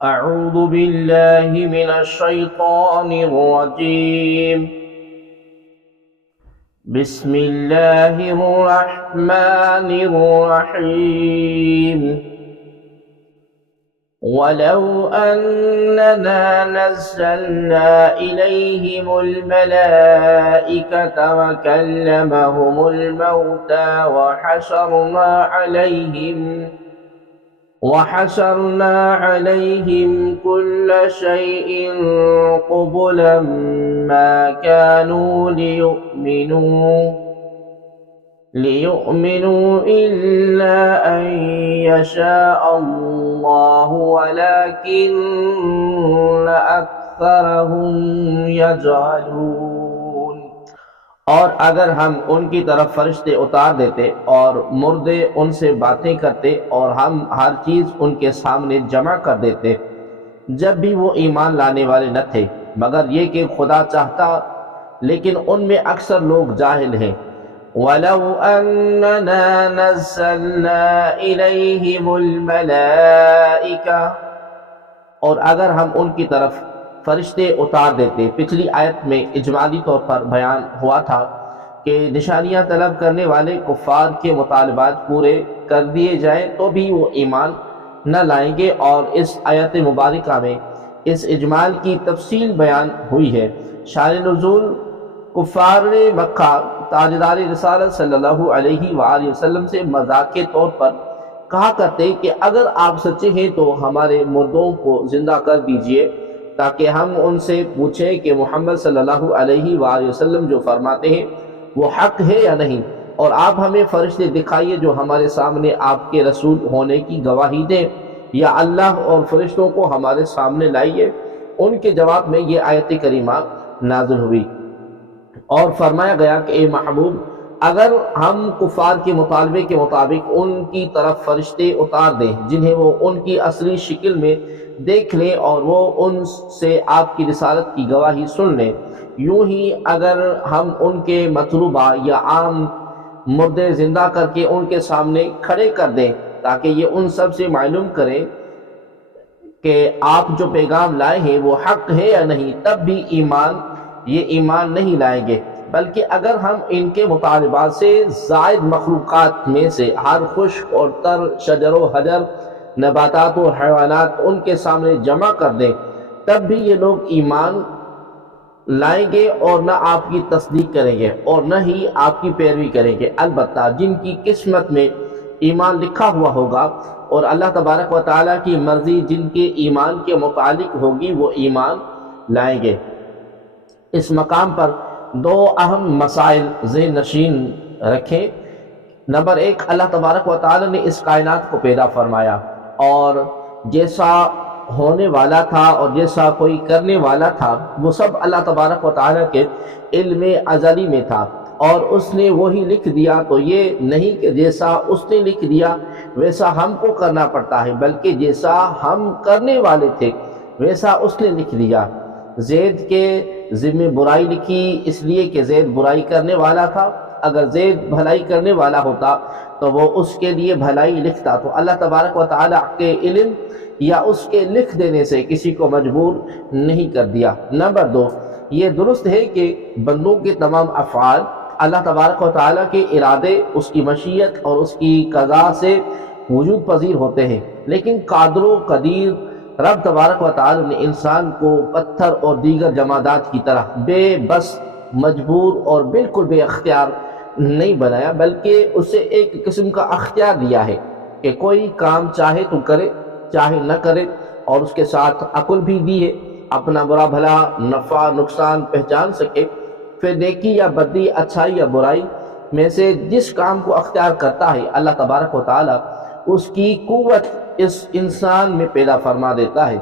أعوذ بالله من الشيطان الرجيم. بسم الله الرحمن الرحيم. ولو أننا نزلنا إليهم الملائكة وكلمهم الموتى وحشرنا عليهم كل شيء قبلا ما كانوا ليؤمنوا إلا أن يشاء الله ولكن أكثرهم يجهلون. اور اگر ہم ان کی طرف فرشتے اتار دیتے اور مردے ان سے باتیں کرتے اور ہم ہر چیز ان کے سامنے جمع کر دیتے جب بھی وہ ایمان لانے والے نہ تھے مگر یہ کہ خدا چاہتا، لیکن ان میں اکثر لوگ جاہل ہیں. وَلَوْ أَنَّنَا نَزَّلْنَا إِلَيْهِمُ الْمَلَائِكَةَ، اور اگر ہم ان کی طرف فرشتے اتار دیتے. پچھلی آیت میں اجمالی طور پر بیان ہوا تھا کہ نشانیاں طلب کرنے والے کفار کے مطالبات پورے کر دیے جائیں تو بھی وہ ایمان نہ لائیں گے، اور اس آیت مبارکہ میں اس اجمال کی تفصیل بیان ہوئی ہے. شان نزول: کفار مکہ تاجدار رسالت صلی اللہ علیہ وآلہ وسلم سے مذاق کے طور پر کہا کرتے کہ اگر آپ سچے ہیں تو ہمارے مردوں کو زندہ کر دیجئے تاکہ ہم ان سے پوچھیں کہ محمد صلی اللہ علیہ وآلہ وسلم جو فرماتے ہیں وہ حق ہے یا نہیں، اور آپ ہمیں فرشتے دکھائیے جو ہمارے سامنے آپ کے رسول ہونے کی گواہی دیں، یا اللہ اور فرشتوں کو ہمارے سامنے لائیے. ان کے جواب میں یہ آیت کریمہ نازل ہوئی اور فرمایا گیا کہ اے محبوب، اگر ہم کفار کے مطالبے کے مطابق ان کی طرف فرشتے اتار دیں جنہیں وہ ان کی اصلی شکل میں دیکھ لیں اور وہ ان سے آپ کی رسالت کی گواہی سن لیں، یوں ہی اگر ہم ان کے مطلوبہ یا عام مردے زندہ کر کے ان کے سامنے کھڑے کر دیں تاکہ یہ ان سب سے معلوم کریں کہ آپ جو پیغام لائے ہیں وہ حق ہے یا نہیں، تب بھی یہ ایمان نہیں لائیں گے. بلکہ اگر ہم ان کے مطالبات سے زائد مخلوقات میں سے ہر خشک اور تر شجر و حجر، نباتات و حیوانات ان کے سامنے جمع کر دیں تب بھی یہ لوگ ایمان لائیں گے اور نہ آپ کی تصدیق کریں گے اور نہ ہی آپ کی پیروی کریں گے. البتہ جن کی قسمت میں ایمان لکھا ہوا ہوگا اور اللہ تبارک و تعالیٰ کی مرضی جن کے ایمان کے متعلق ہوگی وہ ایمان لائیں گے. اس مقام پر دو اہم مسائل ذہن نشین رکھیں. نمبر ایک، اللہ تبارک و تعالیٰ نے اس کائنات کو پیدا فرمایا اور جیسا ہونے والا تھا اور جیسا کوئی کرنے والا تھا وہ سب اللہ تبارک و تعالیٰ کے علم ازلی میں تھا، اور اس نے وہی لکھ دیا. تو یہ نہیں کہ جیسا اس نے لکھ دیا ویسا ہم کو کرنا پڑتا ہے، بلکہ جیسا ہم کرنے والے تھے ویسا اس نے لکھ دیا. زید کے ذمہ برائی لکھی اس لیے کہ زید برائی کرنے والا تھا. اگر زید بھلائی کرنے والا ہوتا تو وہ اس کے لیے بھلائی لکھتا. تو اللہ تبارک و تعالیٰ کے علم یا اس کے لکھ دینے سے کسی کو مجبور نہیں کر دیا. نمبر دو، یہ درست ہے کہ بندوں کے تمام افعال اللہ تبارک و تعالیٰ کے ارادے، اس کی مشیت اور اس کی قضا سے وجود پذیر ہوتے ہیں، لیکن قادر و قدیر رب تبارک و تعالیٰ نے انسان کو پتھر اور دیگر جمادات کی طرح بے بس، مجبور اور بالکل بے اختیار نہیں بنایا، بلکہ اسے ایک قسم کا اختیار دیا ہے کہ کوئی کام چاہے تو کرے چاہے نہ کرے، اور اس کے ساتھ عقل بھی دی ہے اپنا برا بھلا نفع نقصان پہچان سکے. پھر نیکی یا بدی، اچھائی یا برائی میں سے جس کام کو اختیار کرتا ہے اللہ تبارک و تعالیٰ اس کی قوت اس انسان میں پیدا فرما دیتا ہے،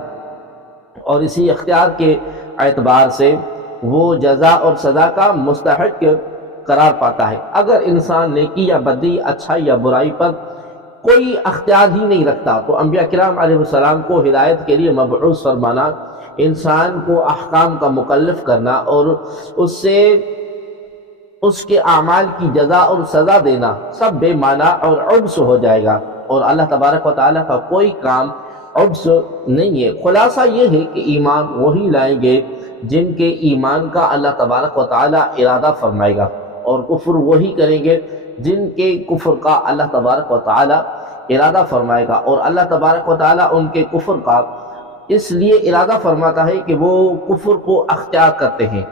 اور اسی اختیار کے اعتبار سے وہ جزا اور سزا کا مستحق قرار پاتا ہے. اگر انسان نیکی یا بدی، اچھائی یا برائی پر کوئی اختیار ہی نہیں رکھتا تو انبیاء کرام علیہ السلام کو ہدایت کے لیے مبعوث فرمانا، انسان کو احکام کا مکلف کرنا اور اس سے اس کے اعمال کی جزا اور سزا دینا سب بے معنی اور عبث ہو جائے گا، اور اللہ تبارک و تعالیٰ کا کوئی کام عجز نہیں ہے۔ خلاصہ یہ ہے کہ ایمان وہی لائیں گے جن کے ایمان کا اللہ تبارک و تعالی ارادہ فرمائے گا، اور کفر وہی کریں گے جن کے کفر کا اللہ تبارک و تعالی ارادہ فرمائے گا، اور اللہ تبارک و تعالی ان کے کفر کا اس لیے ارادہ فرماتا ہے کہ وہ کفر کو اختیار کرتے ہیں۔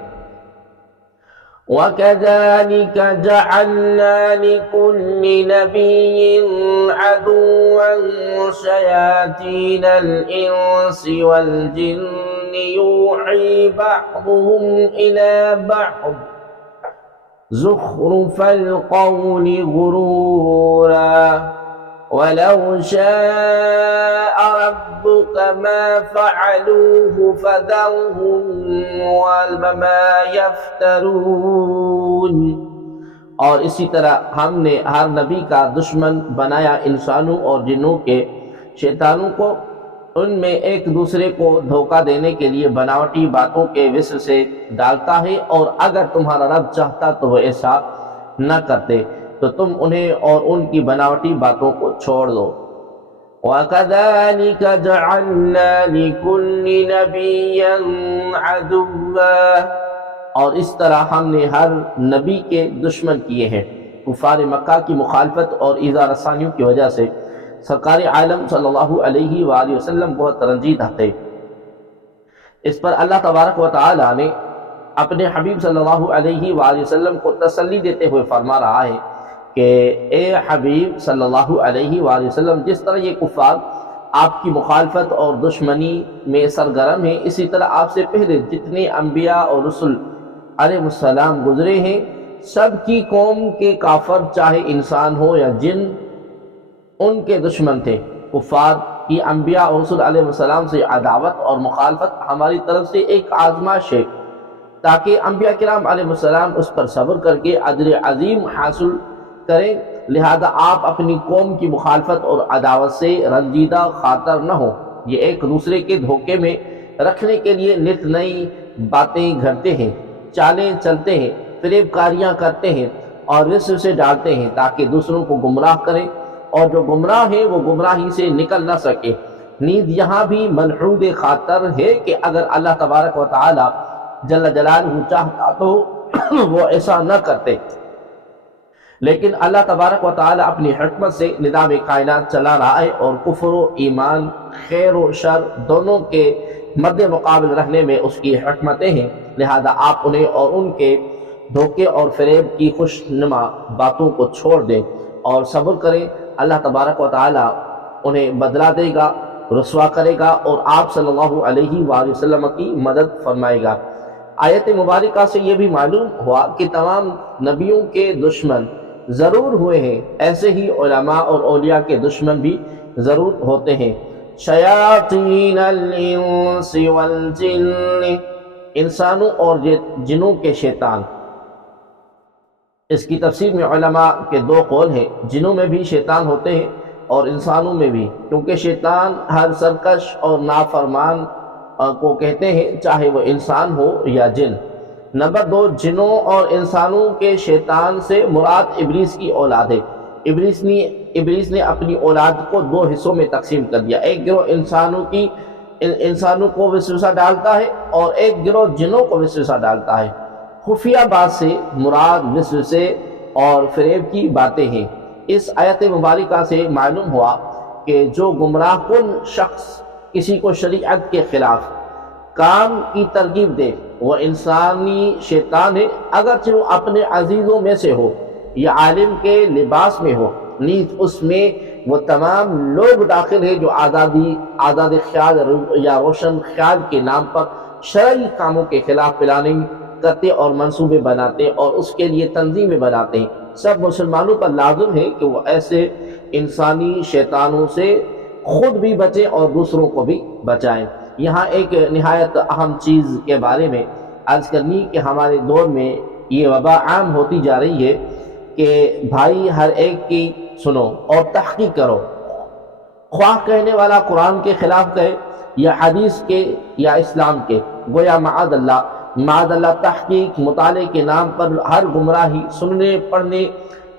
وَكَذَلِكَ جَعَلْنَا لِكُلِّ نَبِيٍّ عَدُوًّا شَيَاطِينَ الْإِنسِ وَالْجِنِّ يُوحِي بَعْضُهُمْ إِلَى بَعْضٍ زُخْرُفَ الْقَوْلِ غُرُورًا وَلَوْ شَاءَ رَبُّكَ مَا فَعَلُوهُ فَذَرْهُمْ وَمَا يَفْتَرُونَ۔ اور اسی طرح ہم نے ہر نبی کا دشمن بنایا انسانوں اور جنوں کے شیطانوں کو، ان میں ایک دوسرے کو دھوکہ دینے کے لیے بناوٹی باتوں کے وسع سے ڈالتا ہے، اور اگر تمہارا رب چاہتا تو وہ ایسا نہ کرتے، تو تم انہیں اور ان کی بناوٹی باتوں کو چھوڑ دو۔ وَكَذَلِكَ جَعَلْنَا لِكُلِّ نَبِيٍّ عَدُوًّا، اور اس طرح ہم نے ہر نبی کے دشمن کیے ہیں۔ کفار مکہ کی مخالفت اور ایذا رسانیوں کی وجہ سے سرکار عالم صلی اللہ علیہ وآلہ وسلم بہت رنجیدہ تھے۔ اس پر اللہ تبارک و تعالی نے اپنے حبیب صلی اللہ علیہ وآلہ وسلم کو تسلی دیتے ہوئے فرما رہا ہے کہ اے حبیب صلی اللہ علیہ وآلہ وسلم، جس طرح یہ کفار آپ کی مخالفت اور دشمنی میں سرگرم ہیں، اسی طرح آپ سے پہلے جتنے انبیاء اور رسل علیہ السلام گزرے ہیں، سب کی قوم کے کافر چاہے انسان ہو یا جن ان کے دشمن تھے۔ کفار کی انبیاء اور رسل علیہ السلام سے عداوت اور مخالفت ہماری طرف سے ایک آزمائش ہے، تاکہ انبیاء کرام علیہ السلام اس پر صبر کر کے اجر عظیم حاصل کریں۔ لہذا آپ اپنی قوم کی مخالفت اور عداوت سے رنجیدہ خاطر نہ ہو۔ یہ ایک دوسرے کے دھوکے میں رکھنے کے لیے نت نئی باتیں گھڑتے ہیں، چالیں چلتے ہیں، فریب کاریاں کرتے ہیں اور وسوسے سے ڈالتے ہیں، تاکہ دوسروں کو گمراہ کریں، اور جو گمراہ ہے وہ گمراہی سے نکل نہ سکے۔ نیز یہاں بھی ملحوظ خاطر ہے کہ اگر اللہ تبارک و تعالی جل جلالہ چاہتا تو وہ ایسا نہ کرتے، لیکن اللہ تبارک و تعالی اپنی حکمت سے نظام کائنات چلا رہا ہے، اور کفر و ایمان، خیر و شر دونوں کے مد مقابل رہنے میں اس کی حکمتیں ہیں۔ لہذا آپ انہیں اور ان کے دھوکے اور فریب کی خوش نما باتوں کو چھوڑ دیں اور صبر کریں۔ اللہ تبارک و تعالی انہیں بدلہ دے گا، رسوا کرے گا، اور آپ صلی اللہ علیہ وآلہ وسلم کی مدد فرمائے گا۔ آیت مبارکہ سے یہ بھی معلوم ہوا کہ تمام نبیوں کے دشمن ضرور ہوئے ہیں، ایسے ہی علماء اور اولیاء کے دشمن بھی ضرور ہوتے ہیں۔ شیاطین الانس والجن، انسانوں اور جنوں کے شیطان۔ اس کی تفسیر میں علماء کے دو قول ہیں، جنوں میں بھی شیطان ہوتے ہیں اور انسانوں میں بھی، کیونکہ شیطان ہر سرکش اور نافرمان کو کہتے ہیں، چاہے وہ انسان ہو یا جن۔ نمبر دو، جنوں اور انسانوں کے شیطان سے مراد ابلیس کی اولاد ہے۔ ابلیس نے اپنی اولاد کو دو حصوں میں تقسیم کر دیا، ایک گروہ انسانوں کو وسوسہ ڈالتا ہے اور ایک گروہ جنوں کو وسوسہ ڈالتا ہے۔ خفیہ بات سے مراد وسوسے اور فریب کی باتیں ہیں۔ اس آیت مبارکہ سے معلوم ہوا کہ جو گمراہ کن شخص کسی کو شریعت کے خلاف کام کی ترغیب دے وہ انسانی شیطان ہے، اگرچہ وہ اپنے عزیزوں میں سے ہو یا عالم کے لباس میں ہو۔ نیز اس میں وہ تمام لوگ داخل ہیں جو آزاد خیال یا روشن خیال کے نام پر شرعی کاموں کے خلاف پلاننگ کرتے اور منصوبے بناتے اور اس کے لیے تنظیمیں بناتے ہیں۔ سب مسلمانوں پر لازم ہے کہ وہ ایسے انسانی شیطانوں سے خود بھی بچیں اور دوسروں کو بھی بچائیں۔ یہاں ایک نہایت اہم چیز کے بارے میں عرض کرنی کہ ہمارے دور میں یہ وبا عام ہوتی جا رہی ہے کہ بھائی ہر ایک کی سنو اور تحقیق کرو، خواہ کہنے والا قرآن کے خلاف کہے یا حدیث کے یا اسلام کے، گویا معاذ اللہ تحقیق مطالعے کے نام پر ہر گمراہی سننے پڑھنے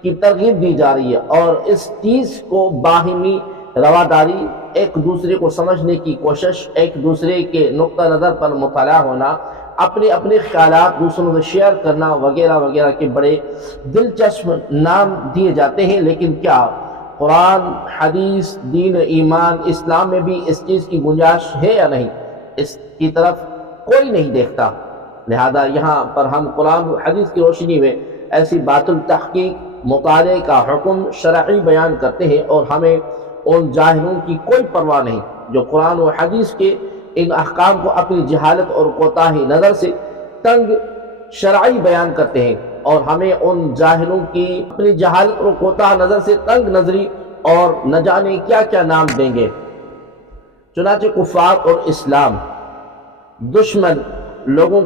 کی ترغیب دی جا رہی ہے، اور اس چیز کو باہمی رواداری، ایک دوسرے کو سمجھنے کی کوشش، ایک دوسرے کے نقطہ نظر پر مطالعہ ہونا، اپنے اپنے خیالات دوسروں سے شیئر کرنا وغیرہ وغیرہ کے بڑے دلچسپ نام دیے جاتے ہیں، لیکن کیا قرآن، حدیث، دین، ایمان، اسلام میں بھی اس چیز کی گنجائش ہے یا نہیں؟ اس کی طرف کوئی نہیں دیکھتا۔ لہذا یہاں پر ہم قرآن و حدیث کی روشنی میں ایسی بات التحقیق، مطالعے کا حکم شرعی بیان کرتے ہیں، اور ہمیں ان جاہلوں کی کوئی پرواہ نہیں جو قرآن و حدیث کے ان احکام کو اپنی جہالت اور کوتاہی نظر سے تنگ شرعی بیان کرتے ہیں، اور ہمیں ان جاہلوں کی اپنی جہالت اور کوتاہ نظر سے تنگ نظری اور نہ جانے کیا کیا نام دیں گے۔ چنانچہ کفار اور اسلام دشمن لوگوں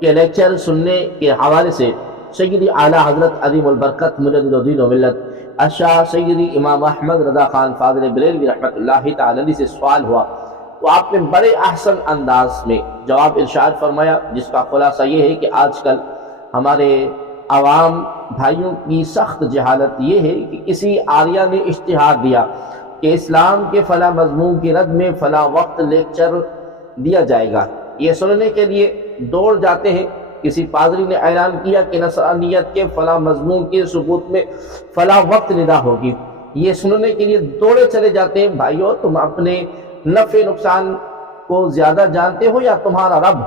کے لیکچر سننے کے حوالے سے سیدی اعلیٰ حضرت عظیم البرکت مجدد الدین و ملت الشاہ سیدی امام احمد رضا خان فاضل بریلوی رحمۃ اللہ تعالی علیہ سے سوال ہوا، تو آپ نے بڑے احسن انداز میں جواب ارشاد فرمایا، جس کا خلاصہ یہ ہے کہ آج کل ہمارے عوام بھائیوں کی سخت جہالت یہ ہے کہ کسی عاریہ نے اشتہار دیا کہ اسلام کے فلاں مضمون کی رد میں فلاں وقت لیکچر دیا جائے گا، یہ سننے کے لیے دوڑ جاتے ہیں۔ کسی پادری نے اعلان کیا کہ نصرانیت کے فلاں مضمون کے ثبوت میں فلاں وقت ندا ہوگی، یہ سننے کے لیے دوڑے چلے جاتے ہیں۔ بھائیو، تم اپنے نفع نقصان کو زیادہ جانتے ہو یا تمہارا رب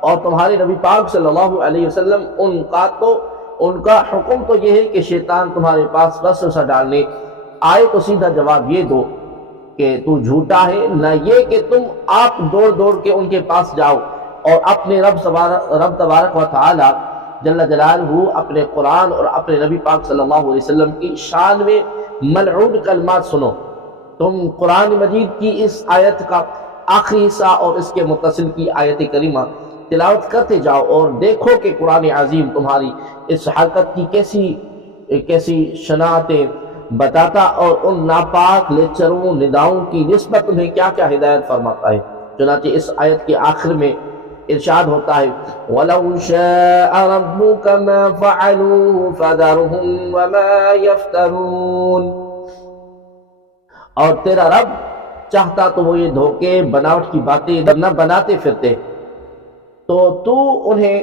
اور تمہارے نبی پاک صلی اللہ علیہ وسلم؟ ان کا حکم تو یہ ہے کہ شیطان تمہارے پاس وسوسہ ڈالنے آئے تو سیدھا جواب یہ دو کہ تو جھوٹا ہے، نہ یہ کہ تم آپ دوڑ دوڑ کے ان کے پاس جاؤ اور اپنے رب تبارک و تعالی جل جلالہ، اپنے قرآن اور اپنے نبی پاک صلی اللہ علیہ وسلم کی شان میں ملعون کلمات سنو۔ تم قرآن مجید کی اس آیت کا آخری حصہ اور اس کے متصل کی آیت کریمہ تلاوت کرتے جاؤ اور دیکھو کہ قرآن عظیم تمہاری اس حرکت کی کیسی شناعتیں بتاتا اور ان ناپاک لیکچروں نداؤں کی نسبت انہیں کیا کیا ہدایت فرماتا ہے۔ چنانچہ اس آیت کے آخر میں ارشاد ہوتا ہے وَلَوْ شَاءَ رَبُّكَ مَا فَعَلُوهُ فَذَرْهُمْ وَمَا يَفْتَرُونَ، اور تیرا رب چاہتا تو وہ یہ دھوکے بناوٹ کی باتیں نہ بناتے پھرتے، تو انہیں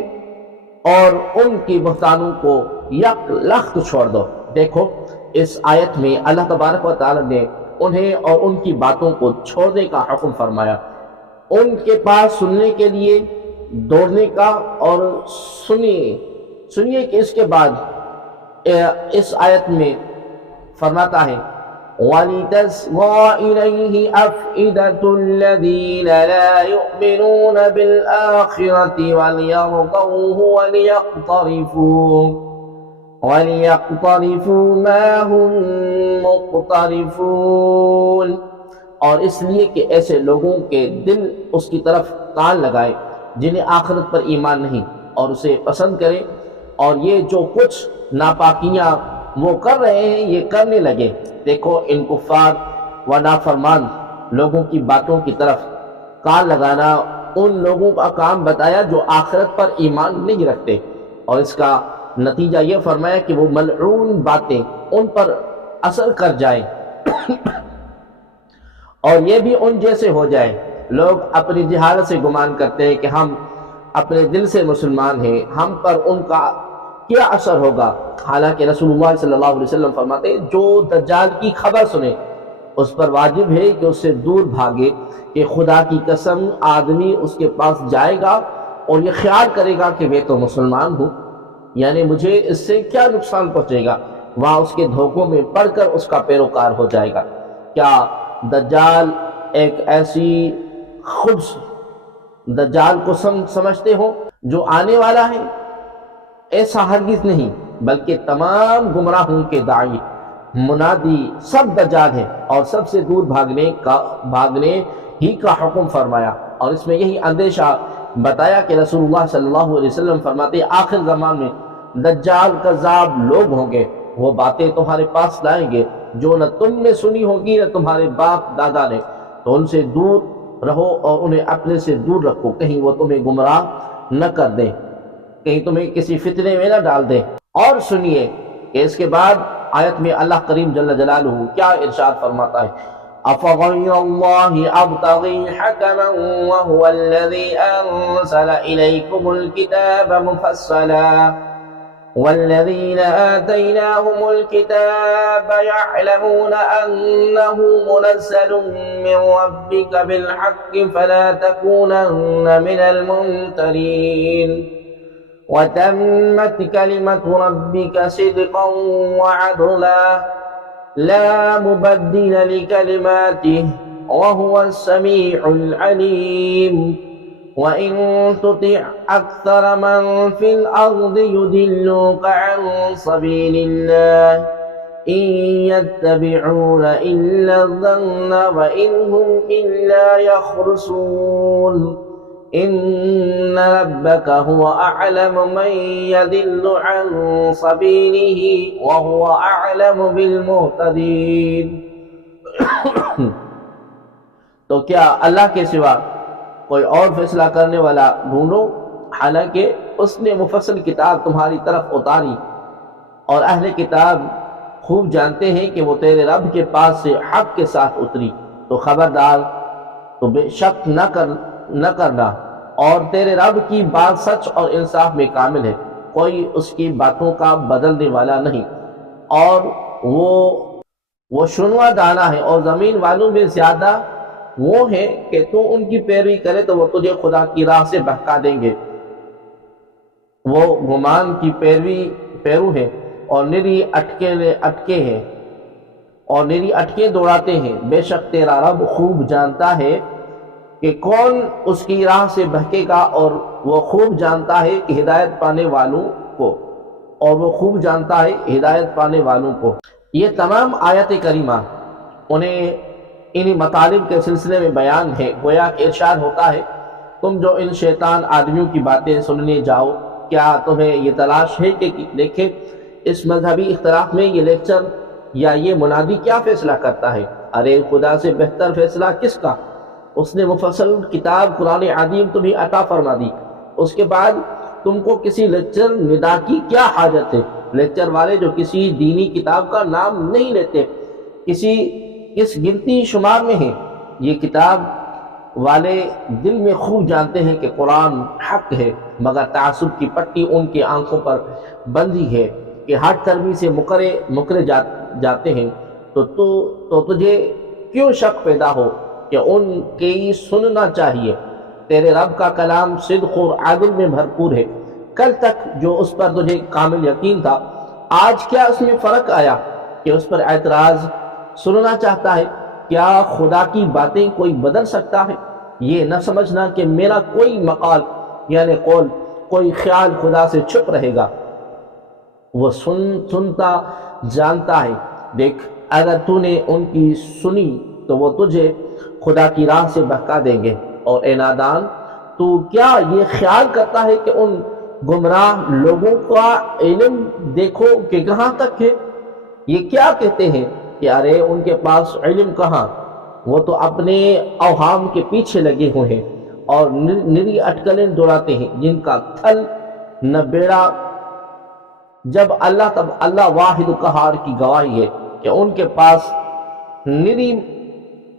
اور ان کی بہتانوں کو یک لخت چھوڑ دو۔ دیکھو اس آیت میں اللہ تبارک و تعالی نے انہیں اور ان کی باتوں کو چھوڑنے کا حکم فرمایا، ان کے پاس سننے کے لیے دوڑنے کا، اور سنیے کہ اس کے بعد اس آیت میں فرماتا ہے وَلِتَسْغَى إِلَيْهِ أَفْئِدَةُ الَّذِينَ لَا يُؤْمِنُونَ بِالْآخِرَةِ وَلِيَرْضَوْهُ وَلِيَقْتَرِفُوا مَا هُمْ مُقْتَرِفُونَ، اور اس لیے کہ ایسے لوگوں کے دل اس کی طرف کان لگائے جنہیں آخرت پر ایمان نہیں، اور اسے پسند کریں، اور یہ جو کچھ ناپاکیاں وہ کر رہے ہیں یہ کرنے لگے۔ دیکھو ان کفار و نافرمان لوگوں کی باتوں کی طرف کان لگانا ان لوگوں کا کام بتایا جو آخرت پر ایمان نہیں رکھتے، اور اس کا نتیجہ یہ فرمایا کہ وہ ملعون باتیں ان پر اثر کر جائیں اور یہ بھی ان جیسے ہو جائے۔ لوگ اپنی جہالت سے گمان کرتے ہیں کہ ہم اپنے دل سے مسلمان ہیں، ہم پر ان کا کیا اثر ہوگا، حالانکہ رسول اللہ صلی اللہ علیہ وسلم فرماتے ہیں جو دجال کی خبر سنے اس پر واجب ہے کہ اس سے دور بھاگے، کہ خدا کی قسم آدمی اس کے پاس جائے گا اور یہ خیال کرے گا کہ میں تو مسلمان ہوں، یعنی مجھے اس سے کیا نقصان پہنچے گا، وہاں اس کے دھوکوں میں پڑ کر اس کا پیروکار ہو جائے گا۔ کیا دجال ایک ایسی دجال کو سمجھتے ہو جو آنے والا ہے؟ ایسا ہرگز نہیں، بلکہ تمام گمراہوں کے داعی منادی سب دجال ہیں، اور سب سے دور بھاگنے ہی کا حکم فرمایا، اور اس میں یہی اندیشہ بتایا کہ رسول اللہ صلی اللہ علیہ وسلم فرماتے ہیں آخر زمان میں دجال کذاب لوگ ہوں گے، وہ باتیں تمہارے پاس لائیں گے جو نہ تم نے سنی ہوگی نہ تمہارے باپ دادا نے، تو ان سے دور رہو اور انہیں اپنے سے دور رکھو، کہیں وہ تمہیں گمراہ نہ کر دیں، کہیں تمہیں کسی فتنے میں نہ ڈال دیں۔ اور سنیے کہ اس کے بعد آیت میں اللہ کریم جل جلالہ کیا ارشاد فرماتا ہے أفغير الله أبتغي حكما وهو الذي أنزل إليكم الكتاب مفصلا والذين آتيناهم الكتاب يعلمون أنه منزل من ربك بالحق فلا تكونن من الممترين وتمت كلمة ربك صدقا وعدلا لا مبدل لكلماته وهو السميع العليم وإن تطع أكثر من في الأرض يضلوك عن سبيل الله إن يتبعون إلا الظن وإن هم إلا يخرصون إن ربك هو أعلم من يضل عن سبيله وهو أعلم بالمهتدين۔ تو کیا اللہ کے سوا کوئی اور فیصلہ کرنے والا ڈھونڈو، حالانکہ اس نے مفصل کتاب تمہاری طرف اتاری، اور اہل کتاب خوب جانتے ہیں کہ وہ تیرے رب کے پاس سے حق کے ساتھ اتری، تو خبردار تو بے شک نہ کرنا، اور تیرے رب کی بات سچ اور انصاف میں کامل ہے، کوئی اس کی باتوں کا بدلنے والا نہیں، اور وہ شنوا دانا ہے، اور زمین والوں میں زیادہ وہ ہیں کہ تو ان کی پیروی کرے تو وہ تجھے خدا کی راہ سے بہکا دیں گے۔ وہ گمان کی پیرو ہیں اور نری اٹکے ہیں اور نری اٹکیں دوڑاتے ہیں، بے شک تیرا رب خوب جانتا ہے کہ کون اس کی راہ سے بہکے گا، اور وہ خوب جانتا ہے کہ ہدایت پانے والوں کو یہ تمام آیت کریمہ انہیں انہی مطالب کے سلسلے میں بیان ہے۔ گویا کہ ارشاد ہوتا ہے، تم جو ان شیطان آدمیوں کی باتیں سننے جاؤ، کیا تمہیں یہ تلاش ہے کہ دیکھیں اس مذہبی اختلاف میں یہ لیکچر یا یہ منادی کیا فیصلہ کرتا ہے؟ ارے خدا سے بہتر فیصلہ کس کا؟ اس نے مفصل کتاب قرآن عظیم تمہیں عطا فرما دی، اس کے بعد تم کو کسی لیکچر ندا کی کیا حاجت ہے؟ لیکچر والے جو کسی دینی کتاب کا نام نہیں لیتے، کس گنتی شمار میں ہیں، یہ کتاب والے دل میں خوب جانتے ہیں کہ قرآن حق ہے، مگر تعصب کی پٹی ان کی آنکھوں پر بندھی ہے کہ ہر طرفی سے مکرے جاتے ہیں، تو تجھے کیوں شک پیدا ہو کہ ان کی سننا چاہیے؟ تیرے رب کا کلام صدق اور عدل میں بھرپور ہے، کل تک جو اس پر تجھے کامل یقین تھا، آج کیا اس میں فرق آیا کہ اس پر اعتراض سننا چاہتا ہے؟ کیا خدا کی باتیں کوئی بدل سکتا ہے؟ یہ نہ سمجھنا کہ میرا کوئی مقال یعنی قول، کوئی خیال خدا سے چھپ رہے گا، وہ سنتا جانتا ہے۔ دیکھ، اگر تو نے ان کی سنی تو وہ تجھے خدا کی راہ سے بہکا دیں گے، اور اے نادان، تو کیا یہ خیال کرتا ہے کہ ان گمراہ لوگوں کا علم دیکھو کہ کہاں تک ہے؟ یہ کیا کہتے ہیں کہ ارے ان کے پاس علم کہاں، وہ تو اپنے اوہام کے پیچھے لگے ہوئے ہیں اور نری اٹکلیں دوڑاتے ہیں جن کا تھل نہ بیڑا۔ جب اللہ واحد قہار کی گواہی ہے کہ ان کے پاس نری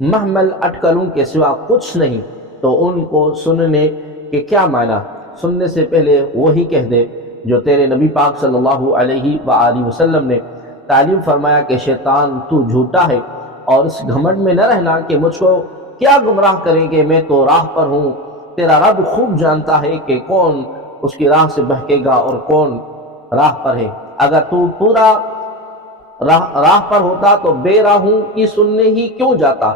محمل اٹکلوں کے سوا کچھ نہیں، تو ان کو سننے کے کیا معنی؟ سننے سے پہلے وہی کہہ دے جو تیرے نبی پاک صلی اللہ علیہ وآلہ وسلم نے تعلیم فرمایا کہ شیطان تو جھوٹا ہے، اور اس گھمنڈ میں نہ رہنا کہ مجھ کو کیا گمراہ کریں گے، میں تو راہ پر ہوں۔ تیرا رب خوب جانتا ہے کہ کون اس کی راہ سے بہکے گا اور کون راہ پر ہے۔ اگر تو پورا راہ پر ہوتا تو بے راہوں کی سننے ہی کیوں جاتا؟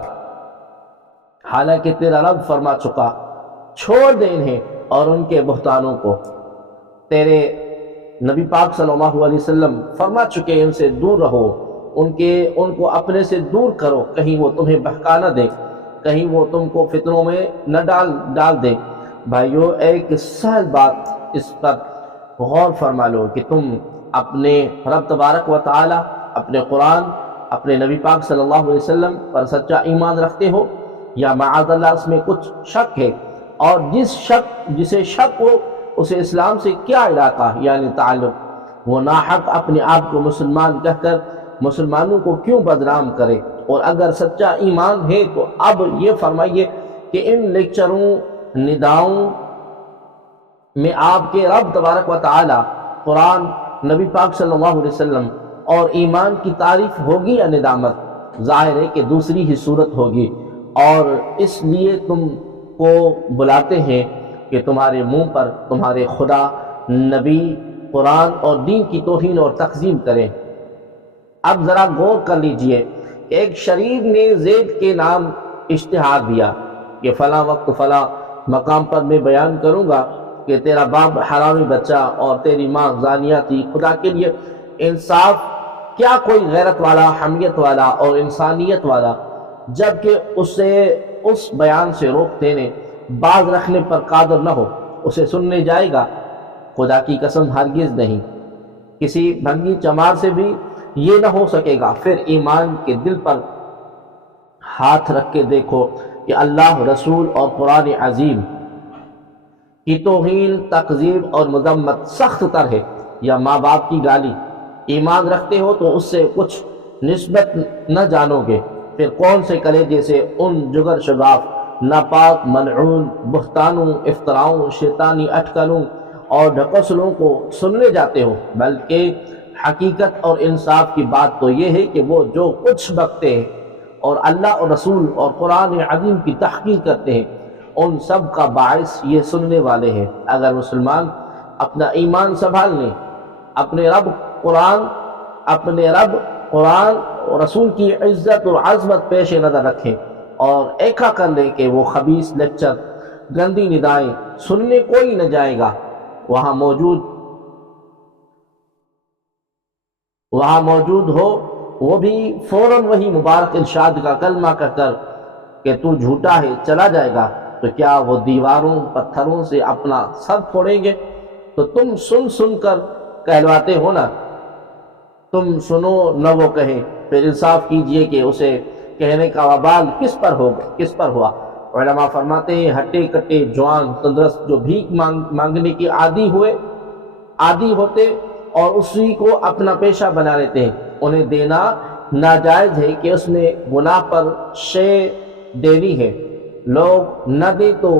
حالانکہ تیرا رب فرما چکا، چھوڑ دے انہیں اور ان کے بہتانوں کو۔ تیرے نبی پاک صلی اللہ علیہ وسلم فرما چکے ان سے دور رہو، ان کو اپنے سے دور کرو، کہیں وہ تمہیں بہکا نہ دے، کہیں وہ تم کو فتنوں میں نہ ڈال دے۔ بھائیو، ایک سہل بات اس پر غور فرما لو کہ تم اپنے رب تبارک و تعالی، اپنے قرآن، اپنے نبی پاک صلی اللہ علیہ وسلم پر سچا ایمان رکھتے ہو، یا معاذ اللہ اس میں کچھ شک ہے، اور جسے شک ہو اسے اسلام سے کیا علاقہ یعنی تعلق؟ وہ ناحق اپنے آپ کو مسلمان کہہ کر مسلمانوں کو کیوں بدنام کرے؟ اور اگر سچا ایمان ہے تو اب یہ فرمائیے کہ ان لیکچروں نداؤں میں آپ کے رب تبارک و تعالی، قرآن، نبی پاک صلی اللہ علیہ وسلم اور ایمان کی تعریف ہوگی یا ندامت؟ ظاہر ہے کہ دوسری ہی صورت ہوگی، اور اس لیے تم کو بلاتے ہیں کہ تمہارے منہ پر تمہارے خدا، نبی، قرآن اور دین کی توہین اور تکذیب کریں۔ اب ذرا غور کر لیجئے، ایک شریف نے زید کے نام اشتہار دیا کہ فلاں وقت فلاں مقام پر میں بیان کروں گا کہ تیرا باپ حرامی بچہ اور تیری ماں زانیہ تھی۔ خدا کے لیے انصاف، کیا کوئی غیرت والا، حمیت والا اور انسانیت والا جبکہ اسے اس بیان سے روک دینے، باز رکھنے پر قادر نہ ہو، اسے سننے جائے گا؟ خدا کی قسم ہرگز نہیں۔ کسی بھنگی چمار سے بھی یہ نہ ہو سکے گا۔ پھر ایمان کے دل پر ہاتھ رکھ کے دیکھو کہ اللہ، رسول اور قرآن عظیم کی توہین، تکذیب اور مذمت سخت تر ہے یا ماں باپ کی گالی؟ ایمان رکھتے ہو تو اس سے کچھ نسبت نہ جانو گے، پھر کون سے کلیجے سے ان جگر شگاف، ناپاک، ملعون، بہتانوں، افتراؤں، شیطانی اٹکلوں اور ڈھکوسلوں کو سننے جاتے ہو؟ بلکہ حقیقت اور انصاف کی بات تو یہ ہے کہ وہ جو کچھ بکتے ہیں اور اللہ اور رسول اور قرآن عظیم کی تحقیر کرتے ہیں، ان سب کا باعث یہ سننے والے ہیں۔ اگر مسلمان اپنا ایمان سنبھال لیں، اپنے رب قرآن اور رسول کی عزت اور عظمت پیش نظر رکھیں اور ایکا کر لیں کہ وہ خبیث لیکچر، گندی ندائیں سننے کوئی نہ جائے گا، وہاں موجود ہو وہ بھی فوراً وہی مبارک ارشاد کا کلمہ کہہ کر کہ تو جھوٹا ہے چلا جائے گا، تو کیا وہ دیواروں پتھروں سے اپنا سر پھوڑیں گے؟ تو تم سن کر کہلواتے ہو نا، تم سنو نہ وہ کہیں، پھر انصاف کیجئے کہ اسے کہنے کا وبال کس پر ہوا؟ علماء فرماتے ہیں ہٹے کٹے جوان تندرست جو بھیک مانگنے کی عادی ہوتے اور اسی کو اپنا پیشہ بنا لیتے ہیں، انہیں دینا ناجائز ہے کہ اس میں گناہ پر شے دینی ہے۔ لوگ نہ دے تو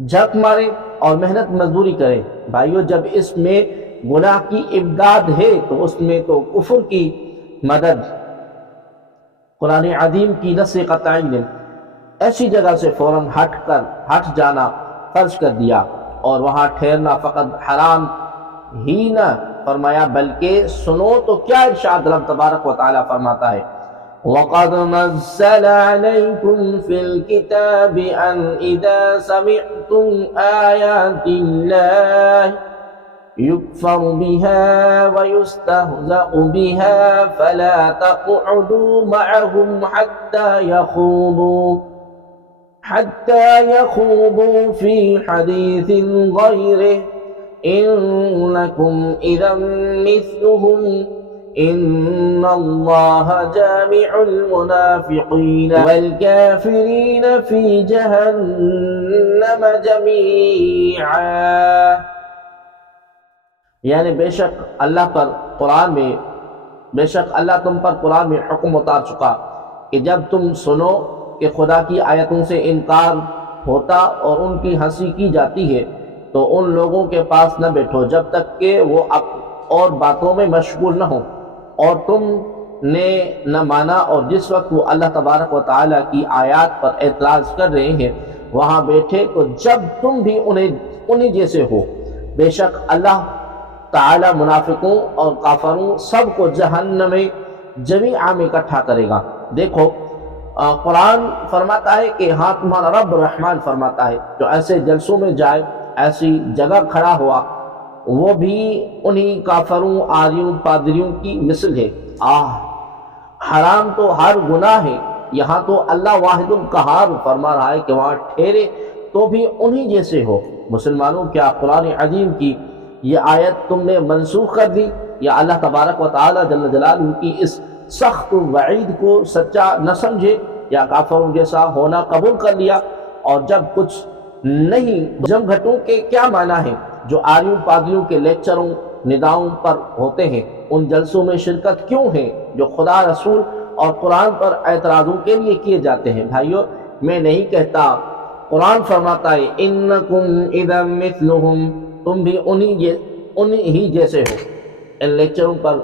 جھک مارے اور محنت مزدوری کریں۔ بھائیو، جب اس میں گناہ کی امداد ہے تو اس میں تو کفر کی مدد۔ قرآن عظیم کی نص قطعی نے ایسی جگہ سے فوراً ہٹ جانا فرض کر دیا اور وہاں ٹھہرنا فقط حرام ہی نہ فرمایا بلکہ سنو تو کیا ارشاد رب تبارک و تعالیٰ فرماتا ہے، وَقَدْ نَزَّلَ عَلَيْكُمْ فِي الْكِتَابِ أَنْ إِذَا سَمِعْتُمْ آيَاتِ اللَّهِ يُكْفَرُ بِهَا وَيُسْتَهْزَأُ بِهَا فَلَا تَقْعُدُوا مَعَهُمْ حَتَّى يَخُوضُوا فِي حَدِيثٍ غَيْرِهِ إِنَّكُمْ إِذًا مِثْلُهُمْ إِنَّ اللَّهَ جَامِعُ الْمُنَافِقِينَ وَالْكَافِرِينَ فِي جَهَنَّمَ جَمِيعًا۔ یعنی بے شک اللہ تم پر قرآن میں حکم اتار چکا کہ جب تم سنو کہ خدا کی آیتوں سے انکار ہوتا اور ان کی ہنسی کی جاتی ہے تو ان لوگوں کے پاس نہ بیٹھو جب تک کہ وہ اور باتوں میں مشغول نہ ہوں اور تم نے نہ مانا، اور جس وقت وہ اللہ تبارک و تعالیٰ کی آیات پر اعتراض کر رہے ہیں وہاں بیٹھے تو جب تم بھی انہیں جیسے ہو۔ بے شک اللہ تعالیٰ منافقوں اور کافروں سب کو جہنم جمیعا میں اکٹھا کرے گا۔ دیکھو، قرآن فرماتا ہے کہ ہاں تمہارا رب رحمان فرماتا ہے جو ایسے جلسوں میں جائے، ایسی جگہ کھڑا ہوا، وہ بھی انہی کافروں، آریوں، پادریوں کی مثل ہے۔ حرام تو ہر گناہ ہے، یہاں تو اللہ واحد القہار فرما رہا ہے کہ وہاں ٹھہرے تو بھی انہی جیسے ہو۔ مسلمانوں، کیا قرآن عظیم کی یہ آیت تم نے منسوخ کر دی یا اللہ تبارک و تعالیٰ جل جلالہ کی اس سخت وعید کو سچا نہ سمجھے یا کافروں جیسا ہونا قبول کر لیا؟ اور جب کچھ نہیں، جم گھٹوں کے کیا معنی ہے جو آریوں پادریوں کے لیکچروں، نداؤں پر ہوتے ہیں؟ ان جلسوں میں شرکت کیوں ہے جو خدا، رسول اور قرآن پر اعتراضوں کے لیے کیے جاتے ہیں۔ بھائیو، میں نہیں کہتا، قرآن فرماتا ہے انکم اذا مثلہم، تم بھی انہی ہی جیسے ہو۔ ان لیکچروں پر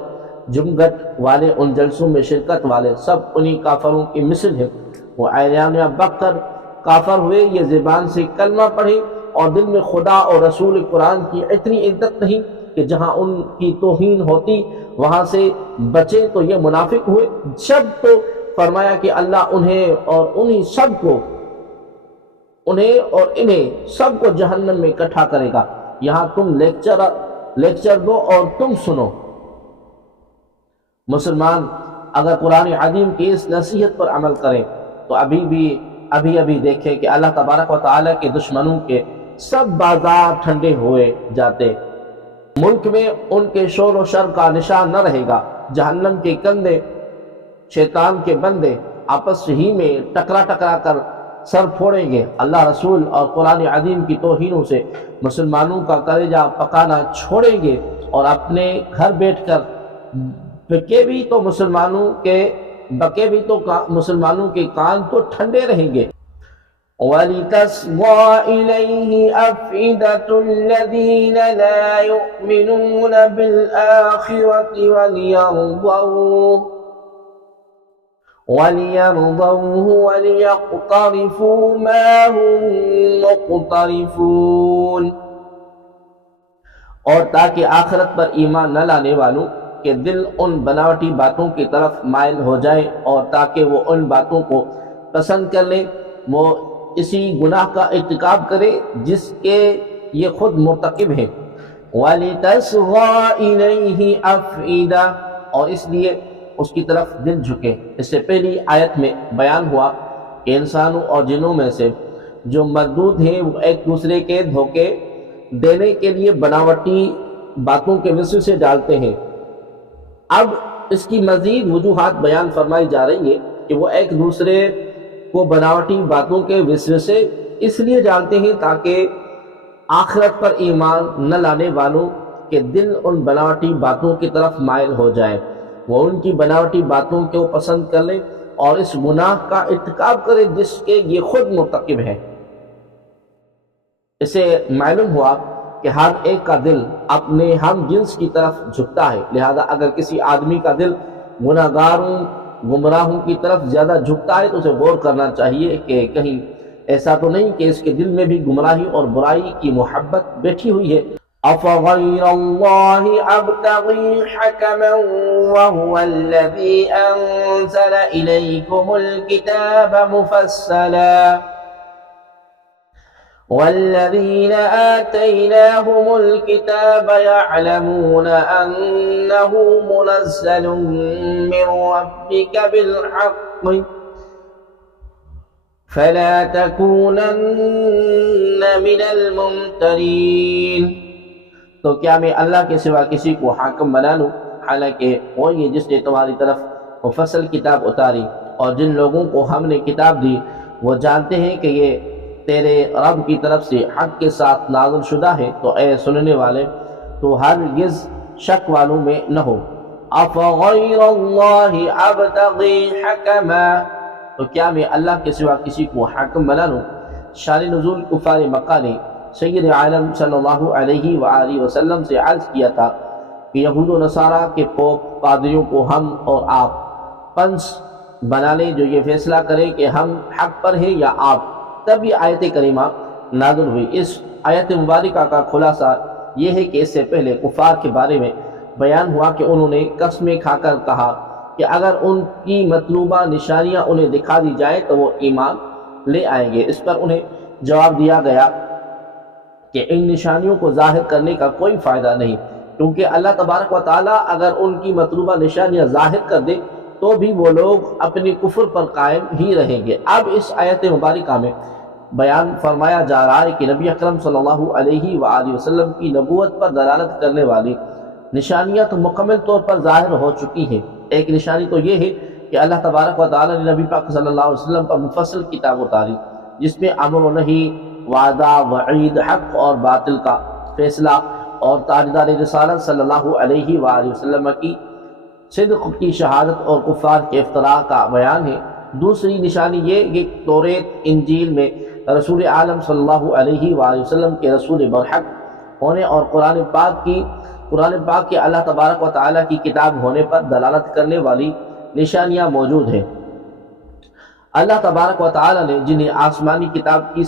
جمگٹ والے، ان جلسوں میں شرکت والے سب انہی کافروں کی مثل ہیں۔ وہ اعلان بک کر کافر ہوئے، یہ زبان سے کلمہ پڑھے اور دل میں خدا اور رسول قرآن کی اتنی عزت نہیں کہ جہاں ان کی توہین ہوتی وہاں سے بچے، تو یہ منافق ہوئے۔ سب تو فرمایا کہ اللہ انہیں اور انہیں سب کو، انہیں سب کو جہنم میں اکٹھا کرے گا۔ یہاں تم لیکچر دو اور تم سنو۔ مسلمان اگر قرآن عظیم کی اس نصیحت پر عمل کریں تو ابھی دیکھیں کہ اللہ تبارک و تعالیٰ کے دشمنوں کے سب بازار ٹھنڈے ہوئے جاتے، ملک میں ان کے شور و شر کا نشان نہ رہے گا۔ جہنم کے کندے، شیطان کے بندے آپس ہی میں ٹکرا کر سر پھوڑیں گے۔ اللہ رسول اور قرآن عظیم کی توہینوں سے مسلمانوں کا کلیجہ پکانا چھوڑیں گے اور اپنے گھر بیٹھ کر بکے بھی تو مسلمانوں کے کان تو ٹھنڈے رہیں گے۔ وَلِتَصْغَىٰ إِلَيْهِ أَفْئِدَةُ الَّذِينَ لَا يُؤْمِنُونَ بِالْآخِرَةِ وَلِيَرْضَوْهُ وَلِيَقْتَرِفُوا مَا هُمْ مُقْتَرِفُونَ، اور تاکہ آخرت پر ایمان نہ لانے والوں کہ دل ان بناوٹی باتوں کی طرف مائل ہو جائے اور تاکہ وہ ان باتوں کو پسند کر لیں، وہ اسی گناہ کا ارتکاب کرے جس کے یہ خود مرتکب ہیں۔ وَلِتَصْغَىٰ إِلَيْهِ أَفْئِدَةٌ، اور اس لیے اس کی طرف دل جھکے۔ اس سے پہلی آیت میں بیان ہوا کہ انسانوں اور جنوں میں سے جو مردود ہیں وہ ایک دوسرے کے دھوکے دینے کے لیے بناوٹی باتوں کے وسوسے ڈالتے ہیں۔ اب اس کی مزید وجوہات بیان فرمائی جا رہی ہے کہ وہ ایک دوسرے کو بناوٹی باتوں کے وسوسے اس لیے ڈالتے ہیں تاکہ آخرت پر ایمان نہ لانے والوں کے دل ان بناوٹی باتوں کی طرف مائل ہو جائے، وہ ان کی بناوٹی باتوں کو پسند کر لیں اور اس گناہ کا ارتکاب کرے جس کے یہ خود مرتکب ہے۔ اسے معلوم ہوا کہ ہر ایک کا دل اپنے ہم جنس کی طرف جھکتا ہے، لہذا اگر کسی آدمی کا دل گمراہوں کی طرف زیادہ جھکتا ہے تو اسے غور کرنا چاہیے کہ کہیں ایسا تو نہیں کہ اس کے دل میں بھی گمراہی اور برائی کی محبت بیٹھی ہوئی ہے۔ أَفَغَيْرَ اللَّهِ أَبْتَغِي حَكَمًا وَهُوَ الَّذِي أَنزَلَ إِلَيْكُمُ الْكِتَابَ مُفَصَّلًا وَالَّذِينَ آتَيْنَاهُمُ الْكِتَابَ يَعْلَمُونَ أَنَّهُ مُنَزَّلٌ مِّن رَّبِّكَ بِالْحَقِّ فَلَا تَكُونَنَّ مِنَ الْمُمْتَرِينَ، تو کیا میں اللہ کے سوا کسی کو حاکم بنا لوں، حالانکہ وہی جس نے تمہاری طرف مفصل کتاب اتاری، اور جن لوگوں کو ہم نے کتاب دی وہ جانتے ہیں کہ یہ تیرے رب کی طرف سے حق کے ساتھ نازل شدہ ہے، تو اے سننے والے تو ہرگز شک والوں میں نہ ہو۔ أَفَغَيْرَ اللَّهِ أَبْتَغِي حَكَمًا، تو کیا میں اللہ کے سوا کسی کو حاکم بنا لوں۔ شان نزول کفار مکہ نے سید عالم صلی اللہ علیہ وآلہ وسلم سے عرض کیا تھا کہ یہود و نصارہ کے پوپ پادریوں کو ہم اور آپ پنس بنا لیں جو یہ فیصلہ کریں کہ ہم حق پر ہیں یا آپ۔ تب یہ آیت کریمہ نازل ہوئی۔ اس آیت مبارکہ کا خلاصہ یہ ہے کہ اس سے پہلے کفار کے بارے میں بیان ہوا کہ انہوں نے قسمیں کھا کر کہا کہ اگر ان کی مطلوبہ نشانیاں انہیں دکھا دی جائیں تو وہ ایمان لے آئیں گے۔ اس پر انہیں جواب دیا گیا کہ ان نشانیوں کو ظاہر کرنے کا کوئی فائدہ نہیں، کیونکہ اللہ تبارک و تعالیٰ اگر ان کی مطلوبہ نشانیاں ظاہر کر دے تو بھی وہ لوگ اپنی کفر پر قائم ہی رہیں گے۔ اب اس آیت مبارکہ میں بیان فرمایا جا رہا ہے کہ نبی اکرم صلی اللہ علیہ وآلہ وسلم کی نبوت پر دلالت کرنے والی نشانیاں تو مکمل طور پر ظاہر ہو چکی ہیں۔ ایک نشانی تو یہ ہے کہ اللہ تبارک و تعالیٰ نے نبی پاک صلی اللہ علیہ وسلم پر مفصل کتاب اتاری جس میں امر و نہی، وعدہ وعید، حق اور باطل کا فیصلہ، اور تاجدار رسالت صلی اللہ علیہ وآلہ وسلم کی صدق کی شہادت اور کفار کے افتراء کا بیان ہے۔ دوسری نشانی یہ کہ توریت انجیل میں رسول عالم صلی اللہ علیہ وآلہ وسلم کے رسول برحق ہونے اور قرآن پاک کے اللہ تبارک و تعالیٰ کی کتاب ہونے پر دلالت کرنے والی نشانیاں موجود ہیں۔ اللہ تبارک و تعالیٰ نے جنہیں آسمانی کتاب کی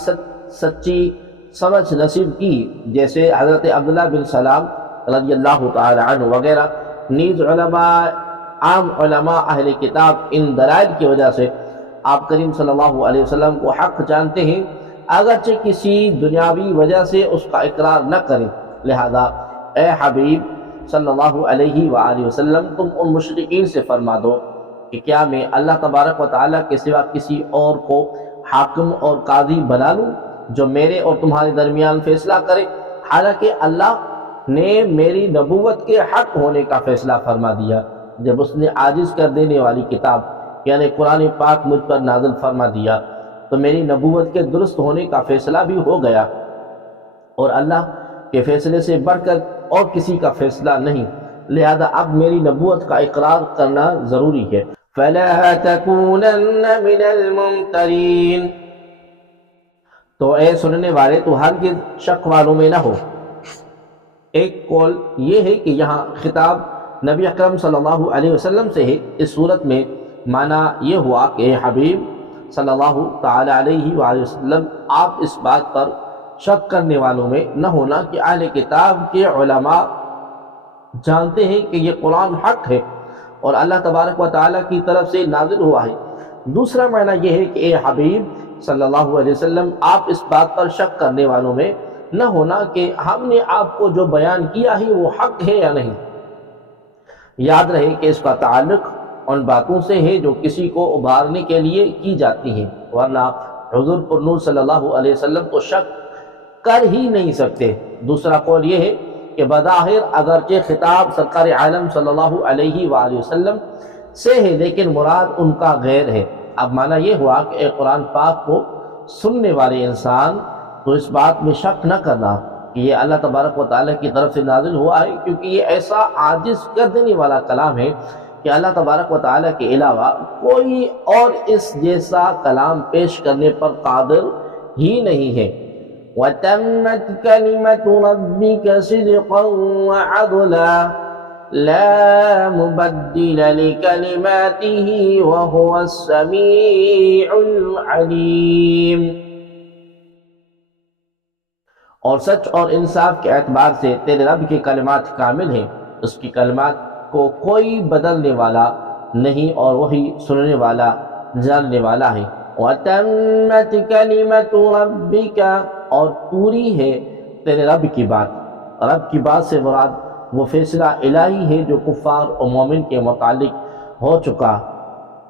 سچی سمجھ نصیب کی، جیسے حضرت عبداللہ بن سلام رضی اللہ تعالی عنہ وغیرہ، نیز عام علماء اہل کتاب ان دلائل کی وجہ سے آپ کریم صلی اللہ علیہ وسلم کو حق جانتے ہیں، اگرچہ کسی دنیاوی وجہ سے اس کا اقرار نہ کریں۔ لہذا اے حبیب صلی اللہ علیہ وآلہ وسلم، تم ان مشرکین سے فرما دو کہ کیا میں اللہ تبارک و تعالیٰ کے سوا کسی اور کو حاکم اور قاضی بنا لوں جو میرے اور تمہارے درمیان فیصلہ کرے، حالانکہ اللہ نے میری نبوت کے حق ہونے کا فیصلہ فرما دیا جب اس نے عاجز کر دینے والی کتاب یعنی قرآن پاک مجھ پر نازل فرما دیا، تو میری نبوت کے درست ہونے کا فیصلہ بھی ہو گیا، اور اللہ کے فیصلے سے بڑھ کر اور کسی کا فیصلہ نہیں، لہذا اب میری نبوت کا اقرار کرنا ضروری ہے۔ فَلَا تَكُونَنَّ مِنَ الْمُمْتَرِينَ، تو اے سننے والے تو ہرگز شک والوں میں نہ ہو۔ ایک قول یہ ہے کہ یہاں خطاب نبی اکرم صلی اللہ علیہ وسلم سے ہے۔ اس صورت میں معنی یہ ہوا کہ اے حبیب صلی اللہ تعالی علیہ وآلہ وسلم، آپ اس بات پر شک کرنے والوں میں نہ ہونا کہ اہل کتاب کے علماء جانتے ہیں کہ یہ قرآن حق ہے اور اللہ تبارک و تعالیٰ کی طرف سے نازل ہوا ہے۔ دوسرا معنی یہ ہے کہ اے حبیب صلی اللہ علیہ وسلم، آپ اس بات پر شک کرنے والوں میں نہ ہونا کہ ہم نے آپ کو جو بیان کیا ہے وہ حق ہے یا نہیں۔ یاد رہے کہ اس کا تعلق ان باتوں سے ہے جو کسی کو ابھارنے کے لیے کی جاتی ہیں، ورنہ حضور پر نور صلی اللہ علیہ وسلم تو شک کر ہی نہیں سکتے۔ دوسرا قول یہ ہے کہ بظاہر اگرچہ خطاب سرکار عالم صلی اللہ علیہ وآلہ وسلم سے ہے، لیکن مراد ان کا غیر ہے۔ اب معنی یہ ہوا کہ اے قرآن پاک کو سننے والے انسان، تو اس بات میں شک نہ کرنا کہ یہ اللہ تبارک و تعالیٰ کی طرف سے نازل ہوا ہے، کیونکہ یہ ایسا عاجز کر دینے والا کلام ہے کہ اللہ تبارک و تعالیٰ کے علاوہ کوئی اور اس جیسا کلام پیش کرنے پر قادر ہی نہیں ہے۔ وَتَمَّتْ كَلِمَةُ رَبِّكَ صِدْقًا وَعَدْلًا لَا مُبَدِّلَ لِكَلِمَاتِهِ وَهُوَ السَّمِيعُ الْعَلِيمُ۔ اور سچ اور انصاف کے اعتبار سے تیرے رب کے کلمات کامل ہیں، اس کی کلمات کو کوئی بدلنے والا نہیں، اور وہی سننے والا جاننے والا ہے۔ وَتَمَّتْ كَلِمَةُ رَبِّكَ، اور پوری ہے تیرے رب کی بات۔ رب کی بات سے مراد وہ فیصلہ الہی ہے جو کفار و مومن کے متعلق ہو چکا،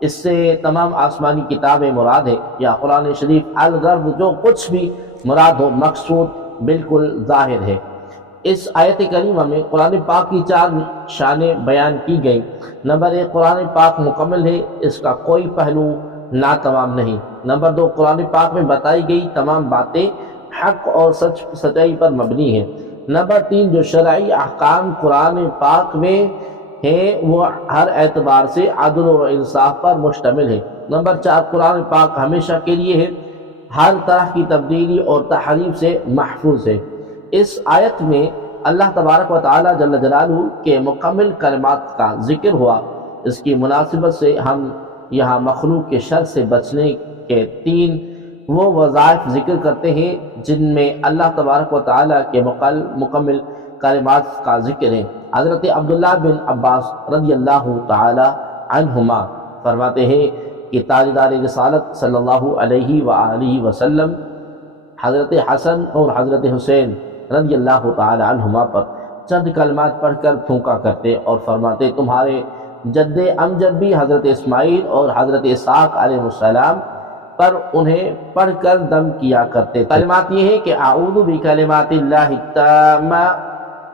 اس سے تمام آسمانی کتابیں مراد ہے یا قرآن شریف، الغرض جو کچھ بھی مراد ہو، مقصود بالکل ظاہر ہے۔ اس آیت کریمہ میں قرآن پاک کی 4 شانیں بیان کی گئیں۔ نمبر 1، قرآن پاک مکمل ہے، اس کا کوئی پہلو ناتمام نہیں۔ نمبر 2، قرآن پاک میں بتائی گئی تمام باتیں حق اور سچائی پر مبنی ہیں۔ نمبر 3، جو شرعی احکام قرآن پاک میں ہیں وہ ہر اعتبار سے عدل و انصاف پر مشتمل ہے۔ نمبر 4، قرآن پاک ہمیشہ کے لیے ہے، ہر طرح کی تبدیلی اور تحریف سے محفوظ ہے۔ اس آیت میں اللہ تبارک و تعالی جل جلالہ کے مکمل کلمات کا ذکر ہوا۔ اس کی مناسبت سے ہم یہاں مخلوق کے شر سے بچنے کے 3 وہ وظائف ذکر کرتے ہیں جن میں اللہ تبارک و تعالی کے مکمل کلمات کا ذکر ہے۔ حضرت عبداللہ بن عباس رضی اللہ تعالی عنہما فرماتے ہیں کہ تاجدار رسالت صلی اللہ علیہ وآلہ وسلم حضرت حسن اور حضرت حسین رضی اللہ تعالی عنہما پر چند کلمات پڑھ کر پھونکا کرتے اور فرماتے تمہارے جد امجد بھی حضرت اسماعیل اور حضرت اسحاق علیہ السلام پر انہیں پڑھ کر دم کیا کرتے تھے۔ کلمات یہ ہیں کہ اعوذ بکلمات اللہ التامہ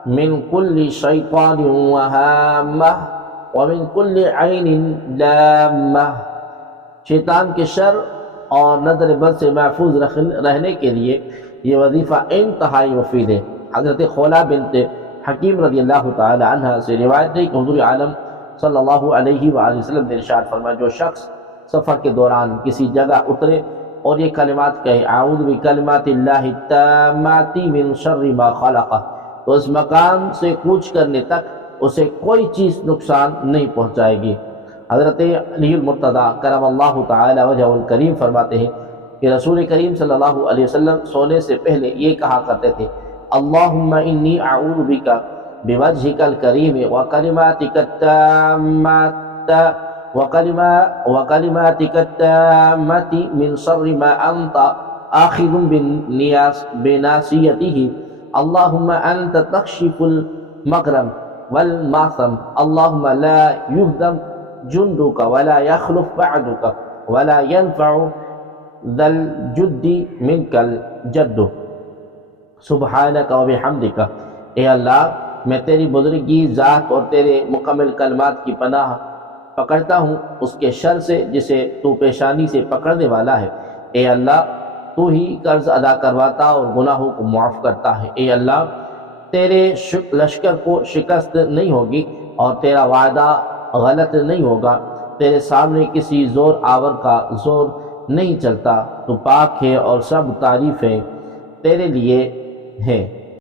من کل شیطان وہامہ ومن کل عین لامہ، شیطان کے شر اور نظر بد سے محفوظ رہنے کے لیے یہ وظیفہ انتہائی مفید ہے۔ حضرت خولہ بنت حکیم رضی اللہ تعالی عنہ سے روایت ہے کہ حضور عالم صلی اللہ علیہ وآلہ وسلم نے ارشاد فرمایا جو شخص سفر کے دوران کسی جگہ اترے اور یہ کلمات کہے اعوذ بکلمات اللہ التامات من شر ما خلق، تو اس مقام سے کوچ کرنے تک اسے کوئی چیز نقصان نہیں پہنچائے گی۔ حضرت علی المرتضیٰ کرم اللہ تعالی وجہہ الکریم فرماتے ہیں کہ رسول کریم صلی اللہ علیہ وسلم سونے سے پہلے یہ کہا کرتے تھے اللہم انی اعوذ بک بوجہک الکریم وکلماتک التامات وکلماتک التامات من شر ما انت آخذ بناصیتہ اللہم انت تکشف المکرم والمعصم اللہم لا یہدم جندک ولا یخلف بعدک ولا ينفع ذا الجد منک الجد سبحانک و بحمدک، اے اللہ میں تیری بزرگی ذات اور تیرے مکمل کلمات کی پناہ پکڑتا ہوں اس کے شر سے جسے تو پیشانی سے پکڑنے والا ہے۔ اے اللہ تو ہی قرض ادا کرواتا اور گناہوں کو معاف کرتا ہے۔ اے اللہ تیرے لشکر کو شکست نہیں ہوگی اور تیرا وعدہ غلط نہیں ہوگا، تیرے سامنے کسی زور آور کا زور نہیں چلتا، تو پاک ہے اور سب تعریفیں تیرے لیے ہیں۔